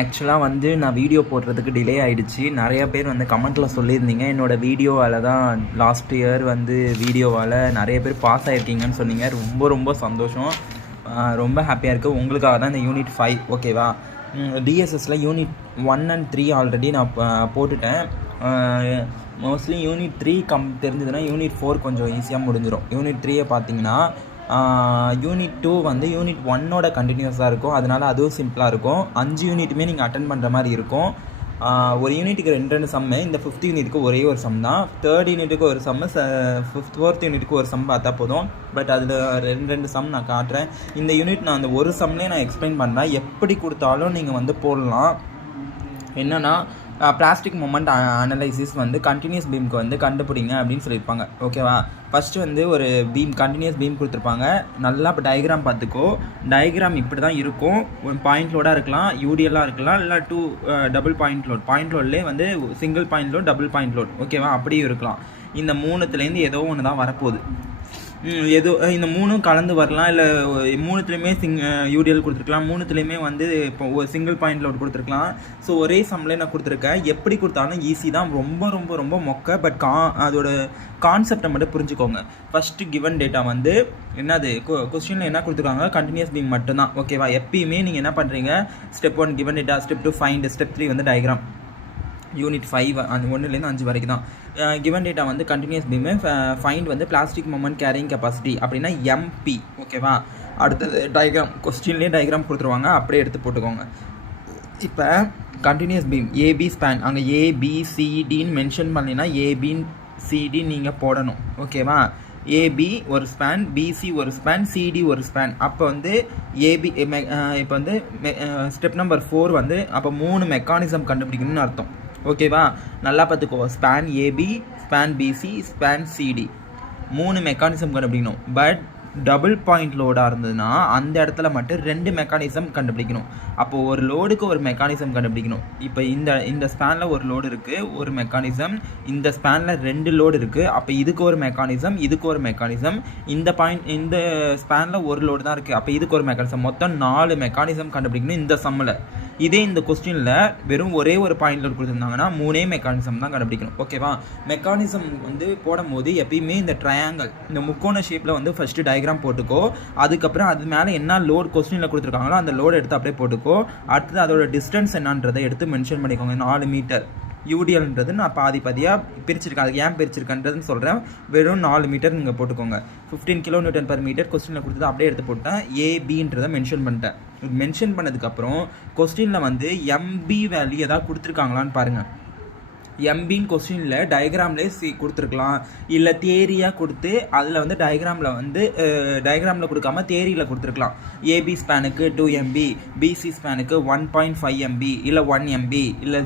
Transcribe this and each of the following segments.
ஆக்சுவலாக வந்து நான் வீடியோ போடுறதுக்கு டிலே ஆகிடுச்சு. நிறைய பேர் வந்து கமெண்ட்டில் சொல்லியிருந்தீங்க, என்னோடய வீடியோவால் தான் லாஸ்ட் இயர் வந்து வீடியோவால் நிறைய பேர் பாஸ் ஆகிருக்கீங்கன்னு சொன்னீங்க. ரொம்ப ரொம்ப சந்தோஷம், ரொம்ப ஹாப்பியாக இருக்குது. உங்களுக்காக தான் இந்த யூனிட் 5 ஓகேவா. டிஎஸ்எஸில் யூனிட் 1 and 3 ஆல்ரெடி நான் போட்டுட்டேன். மோஸ்ட்லி யூனிட் 3 தெரிஞ்சதுன்னா யூனிட் 4 கொஞ்சம் ஈஸியாக முடிஞ்சிடும். யூனிட் 3 பார்த்தீங்கன்னா யூனிட் 2 வந்து யூனிட் 1ஓட கண்டினியூஸாக இருக்கும். அதனால் அதுவும் சிம்பிளாக இருக்கும். 5 யூனிட்டுமே நீங்கள் அட்டன் பண்ணுற மாதிரி இருக்கும். ஒரு யூனிட்டுக்கு 2 சம்மு. இந்த 5th யூனிட்டுக்கு ஒரே ஒரு சம் தான். 3rd யூனிட்டுக்கு ஒரு சம்மு, 4th யூனிட்டுக்கு ஒரு சம் பார்த்தா போதும். பட் அதில் 2 சம் நான் காட்டுறேன். இந்த யூனிட் நான் அந்த ஒரு சம்லேயே நான் எக்ஸ்பிளைன் பண்ணுறேன். எப்படி கொடுத்தாலும் நீங்கள் வந்து போடலாம். என்னென்னா பிளாஸ்டிக் மொமெண்ட் அனலைசிஸ் வந்து கண்டினியூஸ் பீமுக்கு வந்து கண்டுபிடிங்க அப்படின்னு சொல்லியிருப்பாங்க ஓகேவா. ஃபஸ்ட்டு வந்து ஒரு கண்டினியூஸ் பீம் கொடுத்துருப்பாங்க. நல்லா இப்போ டயக்ராம் பார்த்துக்கோ. டயக்ராம் இப்படி தான் இருக்கும். பாயிண்ட் லோடாக இருக்கலாம், யூடிஎல்லாக இருக்கலாம், இல்லை 2 டபுள் பாயிண்ட் லோட்லேயே வந்து single point load, double point load ஓகேவா, அப்படியும் இருக்கலாம். இந்த 3த்துலேருந்து ஏதோ ஒன்று தான் வரப்போகுது. ஏதோ இந்த 3ம் கலந்து வரலாம், இல்லை 3த்துலேயுமே யூடிஎல் கொடுத்துருக்கலாம், 3த்துலேயுமே வந்து இப்போ ஒரு சிங்கிள் பாயிண்ட் லோட் கொடுத்துருக்கலாம். ஸோ ஒரே சம்லேயே நான் கொடுத்துருக்கேன். எப்படி கொடுத்தாலும் ஈஸி தான். ரொம்ப ரொம்ப ரொம்ப மொக்க. பட் அதோட கான்செப்டை மட்டும் புரிஞ்சுக்கோங்க. ஃபஸ்ட்டு கிவன் டேட்டா வந்து என்னது கொஸ்டினில் என்ன கொடுத்துருக்காங்க, கண்டினியூஸ் பீம் மட்டும்தான் ஓகேவா. எப்பயுமே நீங்கள் என்ன பண்ணுறீங்க, step 1 given data, step 2 find, step 3 வந்து டயக்ராம். யூனிட் 5 அந்த 1லேருந்து 5 வரைக்கும் தான். கிவன் டேட்டா வந்து கண்டினியூஸ் பீமு, ஃபைண்ட் வந்து பிளாஸ்டிக் மொமெண்ட் கேரிங் கெப்பாசிட்டி அப்படின்னா எம்பி ஓகேவா. அடுத்தது டயக்ராம். கொஸ்டின்லேயே டயக்ராம் கொடுத்துருவாங்க, அப்படியே எடுத்து போட்டுக்கோங்க. இப்போ கண்டினியூஸ் பீம் ஏபி ஸ்பேன், அங்கே ஏபிசிடின்னு மென்ஷன் பண்ணினா ஏபிசிடி நீங்கள் போடணும் ஓகேவா. ஏபி ஒரு ஸ்பேன், பிசி ஒரு ஸ்பேன், சிடி ஒரு ஸ்பேன். அப்போ வந்து ஏபி இப்போ வந்து ஸ்டெப் நம்பர் 4 வந்து அப்போ 3 மெக்கானிசம் கண்டுபிடிக்கணும்னு அர்த்தம் ஓகேவா. நல்லா பார்த்துக்கோ. Span AB, span BC, span CD, 3 mechanism கண்டுபிடிக்கணும். பட் டபுள் பாயிண்ட் லோடாக இருந்ததுன்னா அந்த இடத்துல மட்டும் 2 மெக்கானிசம் கண்டுபிடிக்கணும். அப்போது ஒரு லோடுக்கு ஒரு மெக்கானிசம் கண்டுபிடிக்கணும். இப்போ இந்த ஸ்பேனில் ஒரு லோடு இருக்குது, ஒரு மெக்கானிசம். இந்த ஸ்பேனில் 2 லோடு இருக்குது, அப்போ இதுக்கு ஒரு மெக்கானிசம், இதுக்கு ஒரு மெக்கானிசம். இந்த ஸ்பேனில் ஒரு லோடு தான் இருக்குது, அப்போ இதுக்கு ஒரு மெக்கானிசம். மொத்தம் 4 மெக்கானிசம் கண்டுபிடிக்கணும் இந்த சம்மில். இதே இந்த கொஸ்டினில் வெறும் ஒரே ஒரு பாயிண்ட் லோட் கொடுத்துருந்தாங்கன்னா 3 மெக்கானிசம் தான் கண்டுபிடிக்கணும் ஓகேவா. மெக்கானிசம் வந்து போடும் போது எப்பயுமே இந்த ட்ரையாங்கிள், இந்த முக்கோண ஷேப்பில் வந்து ஃபஸ்ட்டு டயக்ராம் போட்டுக்கோ. அதுக்கப்புறம் அது மேலே என்ன லோட் கொஸ்டினில் கொடுத்துருக்காங்களோ அந்த லோடு எடுத்து அப்படியே போட்டுக்கோ. அடுத்தது அதோட டிஸ்டன்ஸ் என்னன்றதை எடுத்து மென்ஷன் பண்ணிக்கோங்க. 4 மீட்டர். யூடிஎல்ன்றது நான் பாதியாக பிரிச்சிருக்கேன். அதுக்கு ஏன் பிரிச்சிருக்கேன்றதுன்னு சொல்கிறேன். வெறும் 4 மீட்டர் நீங்கள் போட்டுக்கோங்க. 15 kN/m கொஸ்டினில் கொடுத்தது அப்படியே எடுத்து போட்டேன். ஏபின்றதை மென்ஷன் பண்ணிட்டேன். மென்ஷன் பண்ணதுக்கப்புறம் கொஸ்டினில் வந்து எம்பி வேல்யூ ஏதாவது கொடுத்துருக்காங்களான்னு பாருங்கள். எம்பின்னு கொஸ்டினில் டயக்ராம்லேயே கொடுத்துருக்கலாம், இல்லை தியரியாக கொடுத்து அதில் வந்து டயக்ராமில் கொடுக்காம தியரியில் கொடுத்துருக்கலாம். ஏபி ஸ்பேனுக்கு 2 MB, பிசி ஸ்பேனுக்கு 1.5 MB, இல்லை 1 MB, இல்லை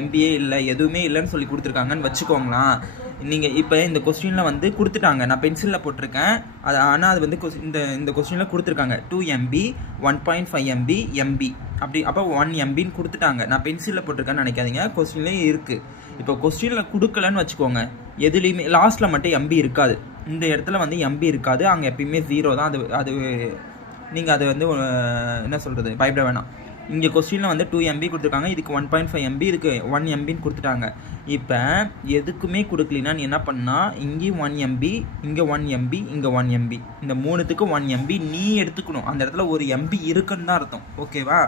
எம்பிஏ இல்லை எதுவுமே இல்லைன்னு சொல்லி கொடுத்துருக்காங்கன்னு வச்சுக்கோங்களேன். நீங்கள் இப்போ இந்த கொஸ்டினில் வந்து கொடுத்துட்டாங்க. நான் பென்சிலில் போட்டிருக்கேன் அது, ஆனால் அது வந்து இந்த கொஸ்டினில் கொடுத்துருக்காங்க 2 MB, 1.5 MB, MB அப்படி. அப்போ 1 MBன்னு கொடுத்துட்டாங்க. நான் பென்சிலில் போட்டிருக்கேன்னு நினைக்காதீங்க, கொஸ்டின்லேயே இருக்குது. இப்போ கொஸ்டினில் கொடுக்கலன்னு வச்சுக்கோங்க, எதுலேயுமே லாஸ்ட்டில் மட்டும் MB இருக்காது. இந்த இடத்துல வந்து MB இருக்காது, அங்கே எப்பயுமே 0 தான். அது நீங்கள் அது வந்து என்ன சொல்கிறது, பயப்பட வேணாம். இங்கே கொஸ்டினில் வந்து 2 MB கொடுத்துருக்காங்க, இதுக்கு 1.5 MB, இதுக்கு 1 MBன்னு கொடுத்துட்டாங்க. இப்போ எதுக்குமே கொடுக்கலினா நீ என்ன பண்ணால், இங்கேயும் 1 MB, இங்கே 1 MB, இங்கே 1 MB, இந்த 3த்துக்கு 1 MB நீ எடுத்துக்கணும். அந்த இடத்துல ஒரு MB இருக்குன்னு தான் அர்த்தம் ஓகேவா.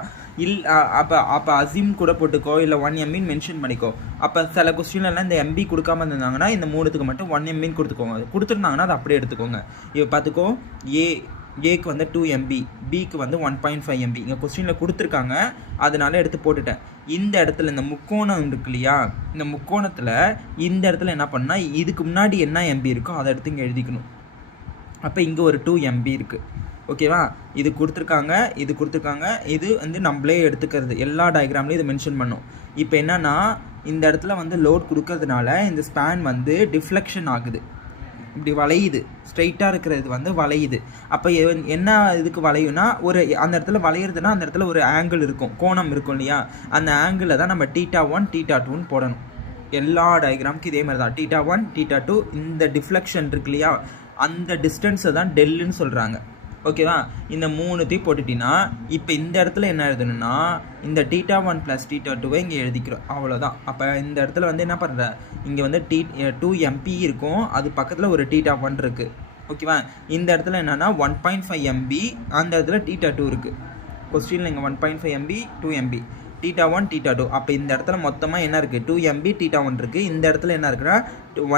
அப்போ அசிம் கூட போட்டுக்கோ, இல்லை 1 MBன்னு மென்ஷன் பண்ணிக்கோ. அப்போ சில கொஸ்டின்லாம் இந்த MB கொடுக்காம இருந்தாங்கன்னா இந்த 3த்துக்கு மட்டும் 1 MBன்னு கொடுத்துருந்தாங்கன்னா அதை அப்படியே எடுத்துக்கோங்க. இப்போ பார்த்துக்கோ, ஏக்கு வந்து 2 MB, பிக்கு வந்து 1.5 MB இங்கே கொஸ்டினில் கொடுத்துருக்காங்க, அதனால எடுத்து போட்டுட்டேன். இந்த இடத்துல இந்த முக்கோணம் இருக்கு இல்லையா, இந்த முக்கோணத்தில் இந்த இடத்துல என்ன பண்ணால், இதுக்கு முன்னாடி என்ன MB இருக்கோ அதை எடுத்து இங்கே எழுதிக்கணும். அப்போ இங்கே ஒரு 2 MB இருக்குது ஓகேவா. இது கொடுத்துருக்காங்க, இது வந்து நம்மளே எடுத்துக்கிறது. எல்லா டயக்ராம்லேயும் இது மென்ஷன் பண்ணும். இப்போ என்னென்னா இந்த இடத்துல வந்து லோட் கொடுக்கறதுனால இந்த ஸ்பேன் வந்து டிஃப்ளெக்ஷன் ஆகுது, இப்படி வளையுது. ஸ்ட்ரைட்டாக இருக்கிறது வந்து வளையுது. அப்போ என்ன இதுக்கு வளையும்னா, அந்த இடத்துல வளையிறதுனா அந்த இடத்துல ஒரு ஆங்கிள் இருக்கும், கோணம் இருக்கும் இல்லையா, அந்த ஆங்கிளில் தான் நம்ம θ1 θ2ன்னு போடணும். எல்லா டயக்ராமுக்கும் இதே மாதிரி தான். θ1 θ2 இந்த டிஃப்ளெக்ஷன் இருக்கு இல்லையா, அந்த டிஸ்டன்ஸை தான் டெல்லுன்னு சொல்கிறாங்க. ஓகேவா? இந்த 3த்தையும் போட்டுட்டிங்கன்னா இப்போ இந்த இடத்துல என்ன எழுதணும்னா இந்த θ1 + θ2 இங்கே எழுதிக்கிறோம், அவ்வளோதான். அப்போ இந்த இடத்துல வந்து என்ன பண்ணுற, இங்கே வந்து 2 MP இருக்கும், அது பக்கத்தில் ஒரு θ1 இருக்குது. ஓகேவா? இந்த இடத்துல என்னென்னா 1.5 MB, அந்த இடத்துல θ2 இருக்குது. கொஸ்டினில் இங்கே 1.5 MB 2 MB θ1 θ2. அப்போ இந்த இடத்துல மொத்தமாக என்ன இருக்குது, 2 MB θ1 இருக்குது. இந்த இடத்துல என்ன இருக்குன்னா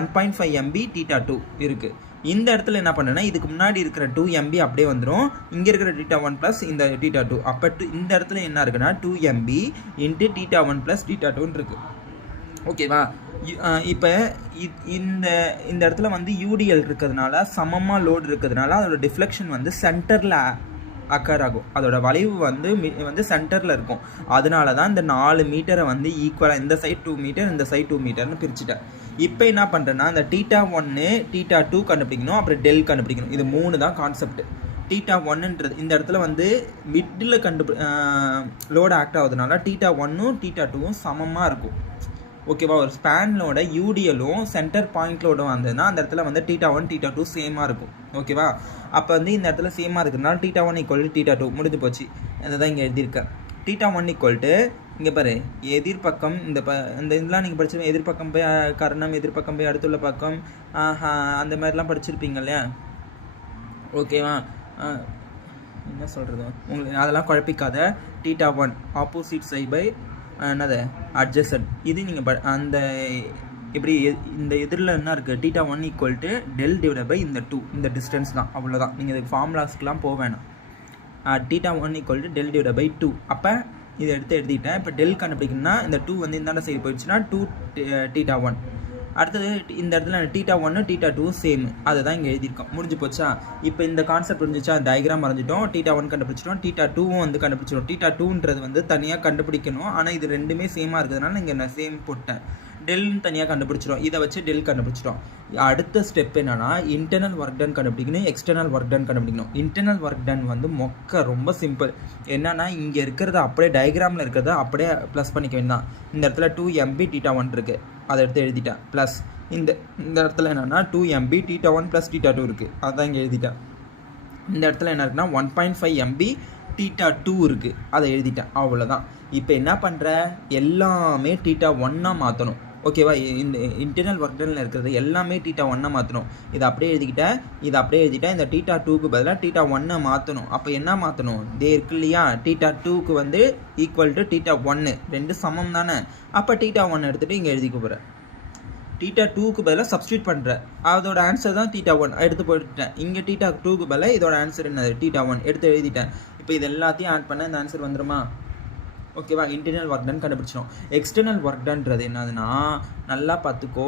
1.5 MB θ2 இருக்குது. இந்த இடத்துல என்ன பண்ணுன்னா இதுக்கு முன்னாடி இருக்கிற 2 MB அப்படியே வந்துடும், இங்கே இருக்கிற θ1 ப்ளஸ் இந்த θ2. அப்போ இந்த இடத்துல என்ன இருக்குன்னா 2 MB இன்ட்டு θ1 ப்ளஸ் θ2 இருக்குது. ஓகேவா? இப்போ இந்த இடத்துல வந்து UDL இருக்கிறதுனால, சமமாக லோடு இருக்கிறதுனால அதோட டிஃப்ளெக்ஷன் வந்து சென்டரில் அக்கர் ஆகும். அதோட வளைவு வந்து சென்டரில் இருக்கும். அதனால தான் இந்த 4 மீட்டரை வந்து ஈக்குவலாக இந்த சைட் 2 மீட்டர், இந்த சைட் 2 மீட்டர்னு பிரிச்சுட்டேன். இப்போ என்ன பண்ணுறேன்னா இந்த θ1 θ2 கண்டுபிடிக்கணும், அப்புறம் டெல் கண்டுபிடிக்கணும். இது 3 தான் கான்செப்ட். θ1ன்றது இந்த இடத்துல வந்து மிட்டில் லோடு ஆக்ட் ஆகுதுனால θ1ம் θ2ம் சமமாக இருக்கும். ஓகேவா? ஒரு ஸ்பேனோட UDLும் சென்டர் பாயிண்ட்லோட வந்ததுன்னா அந்த இடத்துல வந்து θ1 θ2 சேமாக இருக்கும். ஓகேவா? அப்போ வந்து இந்த இடத்துல சேமாக இருக்கிறதுனால θ1 = θ2 முடிஞ்சு போச்சு. அதை தான் இங்கே எழுதியிருக்கேன். θ1 இங்கே பாரு, எதிர்பக்கம் இந்த இதெல்லாம் நீங்கள் படிச்சிருப்பீங்க, எதிர்பக்கம் போய் கர்ணம், எதிர்பக்கம் போய் அடுத்துள்ள பக்கம், அந்த மாதிரிலாம் படிச்சிருப்பீங்க இல்லையா? ஓகேவா? என்ன சொல்கிறது, உங்களுக்கு அதெல்லாம் குழப்பிக்காத. θ1 ஆப்போசிட் சைட் பை என்னது அட்ஜசன்ட். இது நீங்கள் அந்த இப்படி இந்த எதிரில் என்ன இருக்குது, θ1 = டெல் டிவைட் பை இந்த 2, இந்த டிஸ்டன்ஸ் தான், அவ்வளோதான். நீங்கள் இதுக்கு ஃபார்முலாஸ்க்கெலாம் போக வேணாம். θ1 = டெல் டிவைட் பை 2. அப்போ இதை எடுத்து எழுதிட்டேன். இப்போ டெல் கண்டுபிடிக்கணும்னா இந்த 2 வந்து இந்தாண்ட சைடு போயிடுச்சுன்னா 2 θ1. அடுத்தது இந்த இடத்துல θ1 θ2 சேம், அதை தான் இங்கே எழுதியிருக்கோம். முடிஞ்சு போச்சா? இப்போ இந்த கான்செப்ட் புரிஞ்சிச்சா? டயக்ராம் வரைஞ்சிட்டோம், θ1 கண்டுபிடிச்சிட்டோம், θ2வும் வந்து கண்டுபிடிச்சிடும். θ2ன்றது வந்து தனியாக கண்டுபிடிக்கணும், ஆனால் இது ரெண்டுமே சேமாக இருக்கிறதுனால இங்கே நான் சேம் போட்டேன். டெல்னு தனியாக கண்டுபிடிச்சிடும், இதை வச்சு டெல் கண்டுபிடிச்சிட்டோம். அடுத்த ஸ்டெப் என்னன்னா இன்டர்னல் ஒர்க் டன் கண்டுபிடிக்கணும், எக்ஸ்டர்னல் ஒர்க் டன் கண்டுபிடிக்கணும். இன்டர்னல் ஒர்க் டன் வந்து ரொம்ப சிம்பிள். என்னன்னா இங்கே இருக்கிறத அப்படியே டயக்ராமில் இருக்கிறத அப்படியே ப்ளஸ் பண்ணிக்க வேண்டாம். இந்த இடத்துல 2 MB θ1 இருக்குது, அதை எடுத்து எழுதிட்டேன். ப்ளஸ் இந்த இடத்துல என்னென்னா 2 MB θ1 ப்ளஸ் θ2 இருக்குது, அதுதான் இங்கே எழுதிட்டேன். இந்த இடத்துல என்ன இருக்குன்னா 1.5 MB θ2 இருக்குது, அதை எழுதிட்டேன். அவ்வளோதான். இப்போ என்ன பண்ணுற, எல்லாமே θ1 மாற்றணும். ஓகேவா? இந்த இன்டர்னல் ஒர்க் டனில் இருக்கிறது எல்லாமே θ1 மாற்றணும். இதை அப்படியே எழுதிக்கிட்டேன், இதை அப்படியே எழுதிட்டேன். இந்த θ2க்கு பதிலாக θ1 மாற்றணும். அப்போ என்ன மாற்றணும், இதே இருக்கு இல்லையா, θ2க்கு வந்து = θ1, ரெண்டு சமம் தானே. அப்போ θ1 எடுத்துகிட்டு இங்கே எழுதிக்க போகிறேன். θ2க்கு பதிலாக சப்ஸ்டியூட் பண்ணுறேன், அதோட ஆன்சர் தான் θ1 எடுத்து போட்டுட்டேன். இங்கே θ2க்கு பதிலாக இதோட ஆன்சர் என்னது, θ1 எடுத்து எழுதிட்டேன். இப்போ இது எல்லாத்தையும் ஆட் பண்ண இந்த ஆன்சர் வந்துடுமா? ஓகேவா? இன்டர்னல் ஒர்க் டன் கண்டுபிடிச்சிடும். எக்ஸ்டர்னல் ஒர்க் டன்றது என்னதுன்னா, நல்லா பார்த்துக்கோ,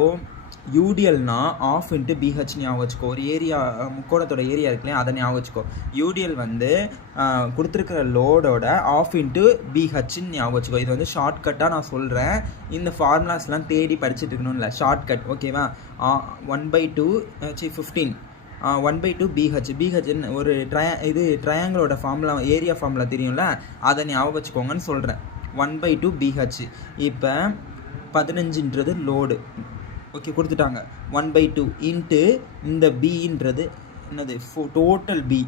UDLனா ஆஃப் இன்ட்டு BH ஞாபகம் வச்சுக்கோ. ஒரு ஏரியா, முக்கோணத்தோட ஏரியா இருக்குல்லையா, அதை ஞாபகம் வச்சுக்கோ. UDL வந்து கொடுத்துருக்கிற லோடோட ஆஃப் இன்ட்டு BHன்னு ஞாபகம் வச்சுக்கோ. இது வந்து ஷார்ட்கட்டாக நான் சொல்கிறேன், இந்த ஃபார்முலாஸ்லாம் தேடி படிச்சுட்டு இருக்கணும் இல்லை, ஷார்ட்கட். ஓகேவா? 1/2 15 1/2 BHன்னு ஒரு ட்ரையாங்கிளோட ஃபார்முலா, ஏரியா ஃபார்முலா தெரியும்ல, அதை ஞாபகம் வச்சுக்கோங்கன்னு சொல்கிறேன். 1/2 BH. இப்போ 15ன்றது லோடு, ஓகே, கொடுத்துட்டாங்க. 1/2 இன்ட்டு இந்த Bன்றது என்னது, டோட்டல் B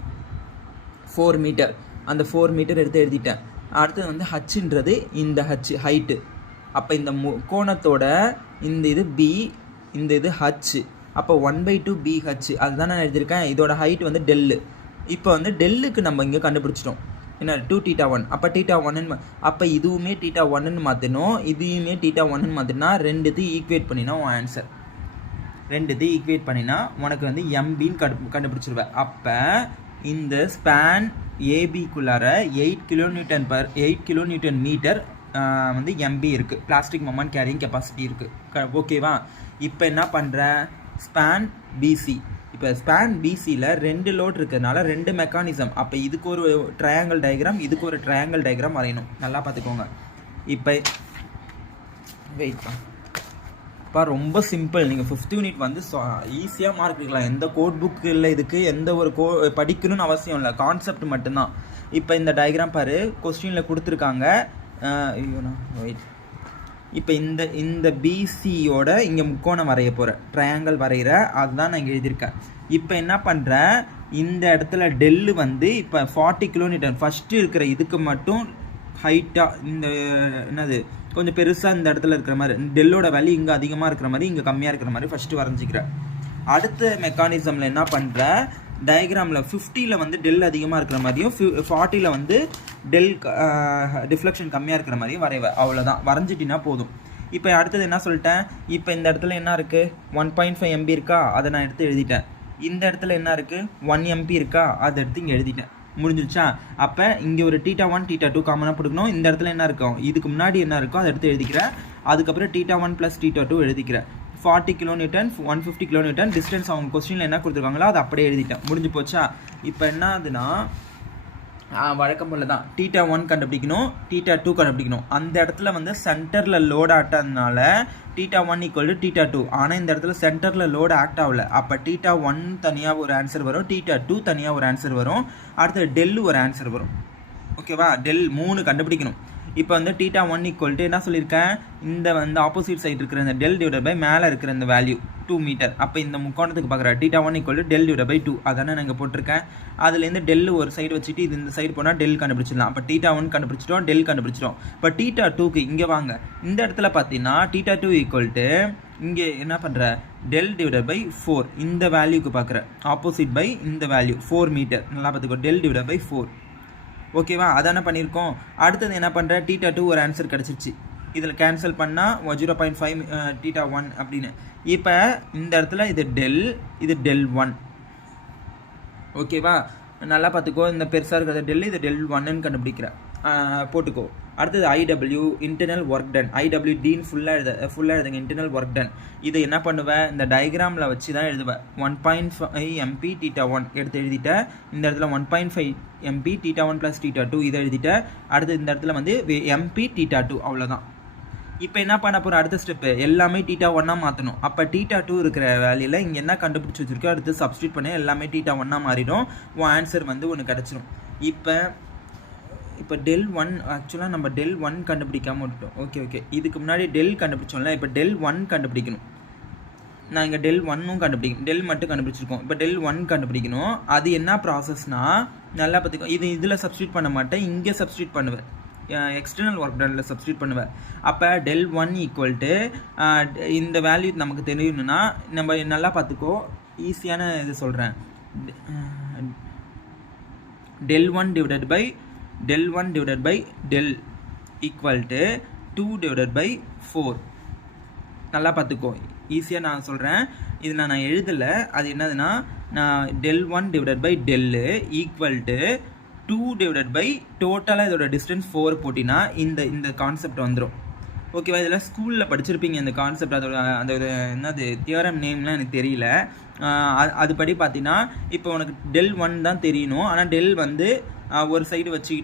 4 மீட்டர். அந்த 4 மீட்டர் எடுத்து எழுதிட்டேன். அடுத்தது வந்து Hன்றது இந்த H ஹைட்டு. அப்போ இந்த கோணத்தோட இந்த இது B, இந்த இது H. அப்போ 1/2 BH, அதுதான் நான் எழுதியிருக்கேன். இதோட ஹைட் வந்து டெல்லு. இப்போ வந்து டெல்லுக்கு நம்ம இங்கே கண்டுபிடிச்சிட்டோம் என்ன, 2θ1. அப்போ θ1, அப்போ இதுவுமே θ1ன்னு மாற்றணும், இதையுமே θ1ன்னு மாற்றினா ரெண்டுத்தையும் ஈக்குவேட் பண்ணினா உன் ஆன்சர். ரெண்டுத்தையும் ஈக்குவேட் பண்ணினா உனக்கு வந்து MBன்னு கண்டுபிடிச்சிருவேன். அப்போ இந்த ஸ்பேன் ஏபிக்குள்ளார 8 kN/8 kN வந்து MB இருக்குது, பிளாஸ்டிக் மொமெண்ட் கேரிங் கெப்பாசிட்டி இருக்குது. ஓகேவா? இப்போ என்ன பண்ணுறேன், ஸ்பேன் BC. இப்போ ஸ்பேன் BCயில் 2 லோட் இருக்கிறதுனால 2 மெக்கானிசம். அப்போ இதுக்கு ஒரு ட்ரையாங்கிள் டயக்ராம், இதுக்கு ஒரு ட்ரையாங்கிள் டயக்ராம் வரையணும். நல்லா பார்த்துக்கோங்க. இப்போ வெயிட்ப்பா, ரொம்ப சிம்பிள். நீங்கள் 5th யூனிட் வந்து ஈஸியாக மார்க் எடுக்கலாம். எந்த கோட் புக்கு இல்லை, இதுக்கு எந்த ஒரு படிக்கணும்னு அவசியம் இல்லை, கான்செப்ட் மட்டும்தான். இப்போ இந்த டயக்ராம் பாரு, கொஸ்டினில் கொடுத்துருக்காங்க. வெயிட், இப்போ இந்த BCயோட இங்கே முக்கோணம் வரைய போகிறேன், ட்ரையாங்கிள் வரைகிற, அதுதான் நான் இங்கே எழுதியிருக்கேன். இப்போ என்ன பண்ணுறேன், இந்த இடத்துல டெல்லு வந்து இப்போ 40 கிலோமீட்டர் ஃபஸ்ட்டு இருக்கிற இதுக்கு மட்டும் ஹைட்டாக இந்த என்னது கொஞ்சம் பெருசாக இந்த இடத்துல இருக்கிற மாதிரி டெல்லோட வேல்யூ இங்கே அதிகமாக இருக்கிற மாதிரி இங்கே கம்மியாக இருக்கிற மாதிரி ஃபஸ்ட்டு வரைஞ்சிக்கிறேன். அடுத்த மெக்கானிசமில் என்ன பண்ணுற, டயக்ராமில் 50ல் வந்து டெல் அதிகமாக இருக்கிற மாதிரியும் 40ல் வந்து டெல் டிஃப்ளெக்ஷன் கம்மியாக இருக்கிற மாதிரியும் வரைவேன். அவ்வளோதான், வரைஞ்சிட்டினா போதும். இப்போ அடுத்தது என்ன சொல்லிட்டேன், இப்போ இந்த இடத்துல என்ன இருக்குது 1.5 MB இருக்கா, அதை நான் எடுத்து எழுதிட்டேன். இந்த இடத்துல என்ன இருக்குது 1 MB இருக்கா, அதை எடுத்து இங்கே எழுதிட்டேன். முடிஞ்சிருச்சா? அப்போ இங்கே ஒரு θ1 θ2 காமனாக போட்டுக்கணும். இந்த இடத்துல என்ன இருக்கும், இதுக்கு முன்னாடி என்ன இருக்கோ அதை எடுத்து எழுதிக்கிறேன். அதுக்கப்புறம் θ1 + θ2 எழுதிக்கிறேன். 40 கிலோமீட்டர் 150 கிலோமீட்டர் டிஸ்டன்ஸ் அவங்க கொஸ்டினில் என்ன கொடுத்துருக்காங்களோ அதை அப்படியே எழுதிட்டேன். முடிஞ்சு போச்சா? இப்போ என்ன ஆகுதுன்னா வழக்கம் போல தான் θ1 கண்டுபிடிக்கணும், θ2 கண்டுபிடிக்கணும். அந்த இடத்துல வந்து சென்டரில் லோட் ஆட்டதுனால θ1 = θ2. ஆனால் இந்த இடத்துல சென்டரில் லோடு ஆக்ட் ஆகல. அப்போ θ1 தனியாக ஒரு ஆன்சர் வரும், θ2 தனியாக ஒரு ஆன்சர் வரும், அடுத்து டெல்லு ஒரு ஆன்சர் வரும். ஓகேவா? டெல் 3 கண்டுபிடிக்கணும். இப்போ வந்து θ1 = என்ன சொல்லியிருக்கேன், இந்த வந்து ஆப்போசிட் சைடு இருக்கிற இந்த டெல் டிவைட் பை மேலே இருக்கிற இந்த வேல்யூ 2 மீட்டர். அப்போ இந்த முக்கோணத்துக்கு பார்க்குற θ1 = டெல் டிவைட் பை 2 அதானே நான் இங்கே போட்டிருக்கேன். அதுலேருந்து டெல் ஒரு சைடு வச்சுட்டு இது இந்த சைடு போனால் டெல் கண்டுபிடிச்சிடலாம். அப்போ θ1 கண்டுபிடிச்சிட்டோம், டெல் கண்டுபிடிச்சிட்டோம். இப்போ θ2க்கு இங்கே வாங்க. இந்த இடத்துல பார்த்தீங்கன்னா θ2 = இங்கே என்ன பண்ணுற, டெல் டிவைட் பை 4 இந்த வேல்யூக்கு பார்க்குற ஆப்போசிட் பை இந்த வேல்யூ 4 மீட்டர். நல்லா பார்த்துக்கோ, டெல் டிவைட் பை 4. ஓகேவா? அதானே பண்ணியிருக்கோம். அடுத்தது என்ன பண்ணுற, θ2 ஒரு ஆன்சர் கிடச்சிருச்சு. இதில் கேன்சல் பண்ணால் 0.5 θ1 அப்படின்னு. இப்போ இந்த இடத்துல இது டெல், இது del1. ஓகேவா? நல்லா பார்த்துக்கோ, இந்த பெருசாக இருக்கிறது டெல், இது del1ன்னு கண்டுபிடிக்கிறேன், போட்டுக்கோ. அடுத்தது IW இன்டர்னல் ஒர்க் டன். IWDன்னு ஃபுல்லாக எழுதுங்க, இன்டர்னல் ஒர்க் டன். இதை என்ன பண்ணுவேன், இந்த டயக்ராமில் வச்சு தான் எழுதுவேன். 1.5 MB θ1 எடுத்து எழுதிட்டேன். இந்த இடத்துல 1.5 MB θ1 + θ2 இதை எழுதிட்டேன். அடுத்து இந்த இடத்துல வந்து MP θ2. அவ்வளோதான். இப்போ என்ன பண்ண போகிறோம், அடுத்த ஸ்டெப்பு எல்லாமே θ1 மாற்றணும். அப்போ θ2 இருக்கிற வேல்யூவில் இங்கே என்ன கண்டுபிடிச்சி வச்சுருக்கோ அடுத்து சப்ஸ்டியூட் பண்ணி எல்லாமே θ1 மாறிடும். உன் ஆன்சர் வந்து ஒன்று கிடச்சிரும். இப்போ del1 ஆக்சுவலாக நம்ம del1 கண்டுபிடிக்காமல் விட்டோம். ஓகே, இதுக்கு முன்னாடி டெல் கண்டுபிடிச்சோம்ல, இப்போ del1 கண்டுபிடிக்கணும். நான் இங்கே del1ம் கண்டுபிடிக்கணும், டெல் மட்டும் கண்டுபிடிச்சிருக்கோம். இப்போ del1 கண்டுபிடிக்கணும். அது என்ன ப்ராசஸ்னால் நல்லா பார்த்துக்கோ, இதில் சப்ஸ்டியூட் பண்ண மாட்டேன், இங்கே சப்ஸ்டியூட் பண்ணுவேன், எக்ஸ்டர்னல் ஒர்க் டனில் சப்ஸ்டியூட் பண்ணுவேன். அப்போ del1 = இந்த வேல்யூ நமக்கு தெரியணும்னா நம்ம நல்லா பார்த்துக்கோ, ஈஸியான இது சொல்கிறேன். del1 divided by del = 2/4. நல்லா பார்த்துக்கோ, ஈஸியாக நான் சொல்கிறேன். இது நான் எழுதலை, அது என்னதுன்னா நான் del1 / del = 2/, டோட்டலாக இதோட டிஸ்டன்ஸ் 4 போட்டினா இந்த கான்செப்ட் வந்துடும். ஓகேவா? இதெல்லாம் ஸ்கூலில் படிச்சிருப்பீங்க இந்த கான்செப்ட். அந்த என்னது தியரம் நேம்லாம் எனக்கு தெரியல. அதுபடி பார்த்தீங்கன்னா இப்போ உனக்கு del1 தான் தெரியணும். ஆனால் டெல் வந்து ஒரு சைடு வச்சு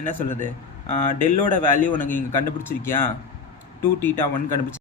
என்ன சொல்கிறது, டெல்லோட வேல்யூ உனக்கு இங்கே கண்டுபிடிச்சிருக்கியா, 2θ1 கண்டுபிடிச்சி